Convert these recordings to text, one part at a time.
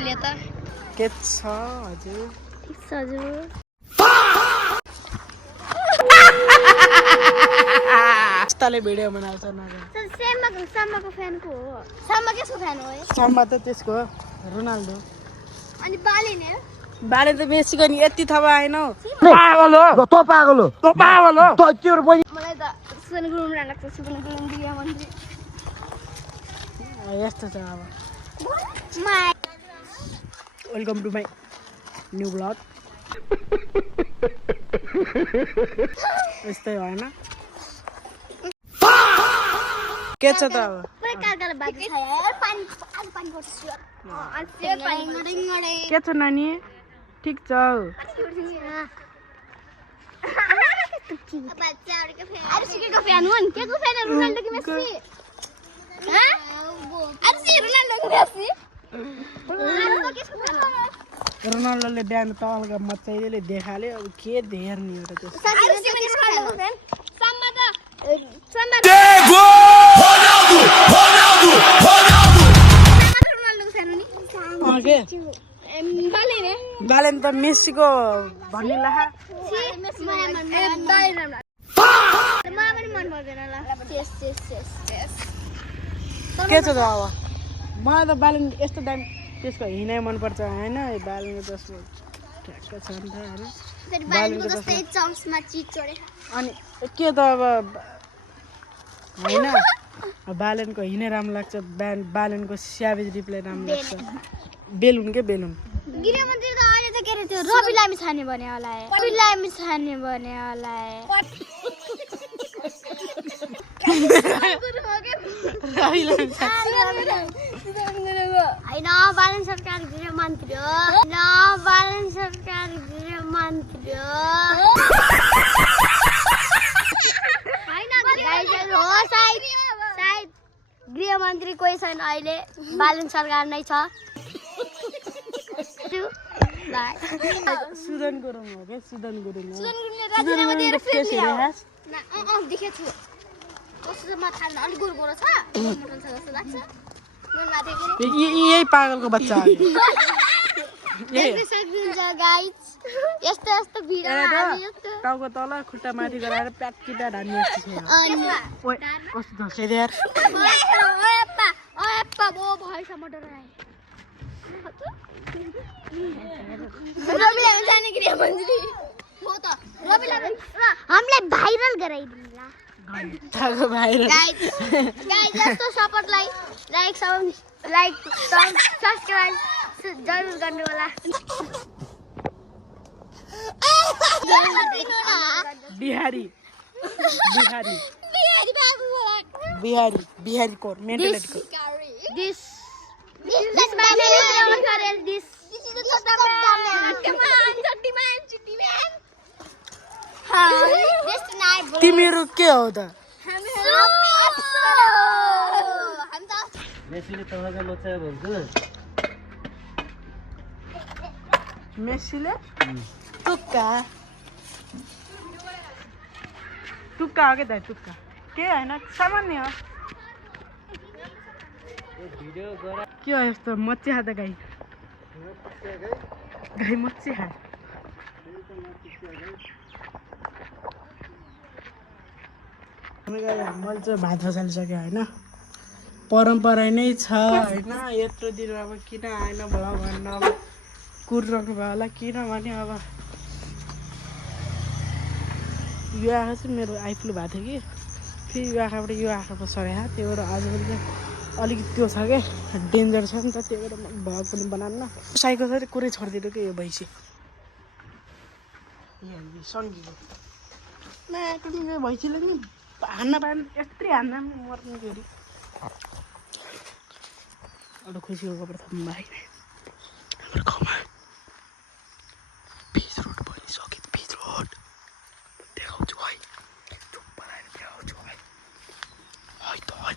लेता के छ हजुर हजुर यस्ताले भिडियो बनाउँछ न सामाको फ्यानको हो सामा केको फ्यान हो सामा त त्यसको रोनाल्डो अनि बाले त मेसीको नि यति थप आएन पागल हो तँ पागल हो तँ तेरो पनि मलाई त सुन गुरुङ लाग्छ सुन गुरुङ दिया मन्त्री यस्तो छ अब my welcome to my new blog यस्तै होइन के छ त अब पुरै कारकार बाजी छ यार पानी पानी पर्छ अनि के छ नानी ठिक छ आरसीको फ्यान हो नि केको फ्यान हो रोनाल्डो कि मेसी ह आरसी रोनाल्डो कि मेसी रोनाल्डो केको फ्यान हो रोनाल्डोले बिहान तलका मचाइले देखाल्यो अब के धेर्ने हो र त्यो आरसी केको फ्यान हो सम्मा के बालेन त मेसीको भन्ने लाहा के छ त अब मलाई त बालेन यस्तो दामी त्यसको हिँडाइ मनपर्छ होइन बालेनको जस्तो ठ्याक्क छ नि त होइन अनि के त अब होइन बालेनको हिँडै राम्रो लाग्छ बालेनको स्यावेज रिप्लाई राम्रो लाग्छ बेलुन के बेलुन गृहमन्त्री त अहिले त के रे त्यो रवि लामी छाने भने होला होइन बालन सरकार गृहमन्त्री हो बालन सरकार गृहमन्त्री हो सायद गृहमन्त्री कोही छैन अहिले बालन सरकार नै छ सुदन गुरुङ हो के सुदन गुरुङ हो देखेछु कस्तो थाल्न अलिक गोरो छ जस्तो लाग्छ यही पागलको बच्चा हो यस्तो टाउको तल खुट्टा माथि गराएर प्याटी प्याट हान्ने कस्तो छ यार हामीलाई भाइरल गराइदिनु जस्तो सपोर्टलाई लाइक सब्सक्राइब जरुर गर्नु होला बिहारी को मेन्टालिटी को this my name is तिमीहरू के हो त मेसीले टुक्का हो क्या त टुक्का के होइन सामान्य हो के हो यस्तो मच्छी खा त गाई मच्छी खा मैले चाहिँ भात बसालिसकेँ होइन परम्परा नै छ होइन यत्रो दिन अब किन आएन भयो भन्न अब कुरिरहनु भयो होला किनभने अब यो आँखा चाहिँ मेरो आइफ्लू भएको थियो कि फेरि यो आँखाबाट यो आँखामा सरेको त्यही भएर आज पनि अलिकति त्यो छ क्या डेन्जर छ नि त त्यही भएर भ्लग पनि बनाउन साइको चाहिँ कुरै छोडिदिनु कि यो भैँसी सङ्गीको भैँसीले नि हान्न यत्रै हान्न मर्नु के अरे एउटा खुसीको कपडा थप्नु भाइ हाम्रो गाउँमा पिच रोड बनिसक्यो पिच रोड देखाउँछु है चुप बनाएर देखाउँछु है त है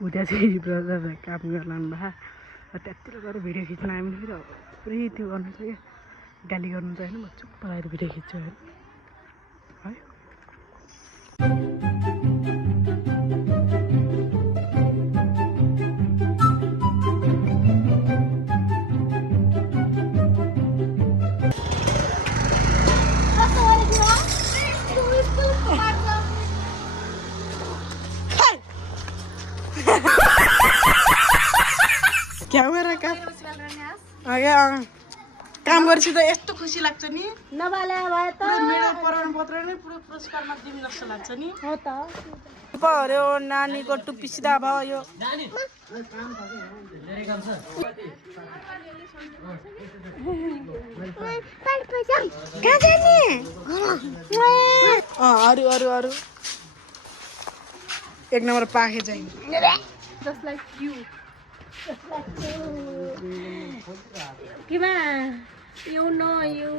उता चाहिँ ब्रदर काम गर्न लानु भयो त्यतिर गएर भिडियो खिच्न हामी फेरि पुरै त्यो गर्नु छ क्या गाली गर्नु छ होइन म चुप्प लगाएर भिडियो खिच्छु है क्या भएर काम गरेपछि त यस्तो खुसी लाग्छ नि नबाले भए त मेडल पराउनु पत्र नै पुरो पुरस्कारमा दिनु जस्तो लाग्छ नि हो त अरे नानीको टुप्पी सिधा भयो यो अरू अरू अरू एक नम्बर पाखे चाहिँ just like you Kiba, you know you.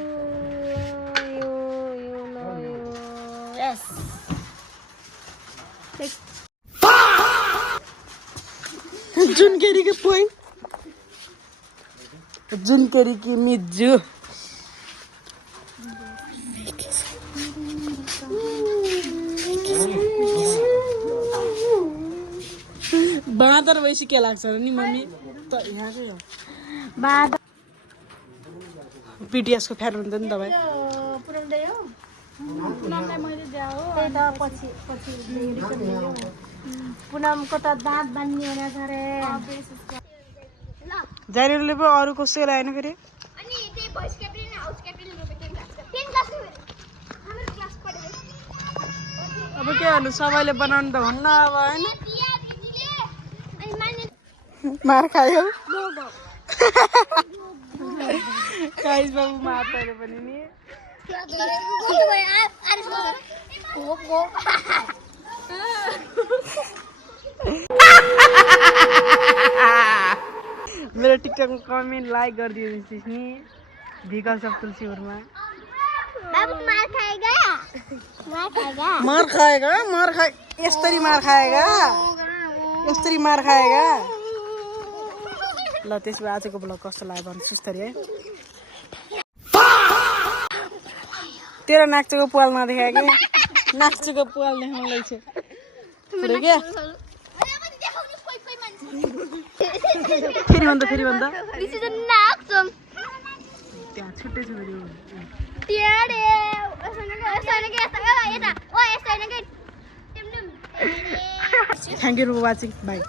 Yes. जुन केरी के पोइ जुन केरी की मिजु बाँदर वैसी के लाग्छ नि मम्मी त यहाँकै हो बाँदर बीटीएस को फ्यान हुन्छ नि तपाईँ पुराउँदै हो पुनमलाई मैले दिए हो त्यही त पछि पछि पुनमको त दाँत बान्ने हुने छ रे जानेरले पो अरू कसै लाएन फेरि अनि त्यही भोइस क्याप्टेन हाउस क्याप्टेन रोबेटिङ क्लास हाम्रो क्लास पढेको अब के गर्नु सबैले बनाउनु त हुन्न अब हैन मार खायो गाइस बाबु मार्दै पनि नि मेरो टिकटकमा कमेन्ट लाइक गरिदिनुहोस् नि भिकल्स अफ तुलसीपुरमा बाबु मार खाएगा मार खाए यस्तरी मार खाएगा यस्तरी मार खाएगा ल त्यसो भए आजको ब्लग कस्तो लाग्यो भन्नुहोस् त है तेरो नाक्चोको पाल नदेखायो कि नाक्चोको पाल देखाउँदै छ के फेरि भन्दा This is a naxum. त्यहाँ छुट्टै छ फेरि Tiare. Thank you for watching by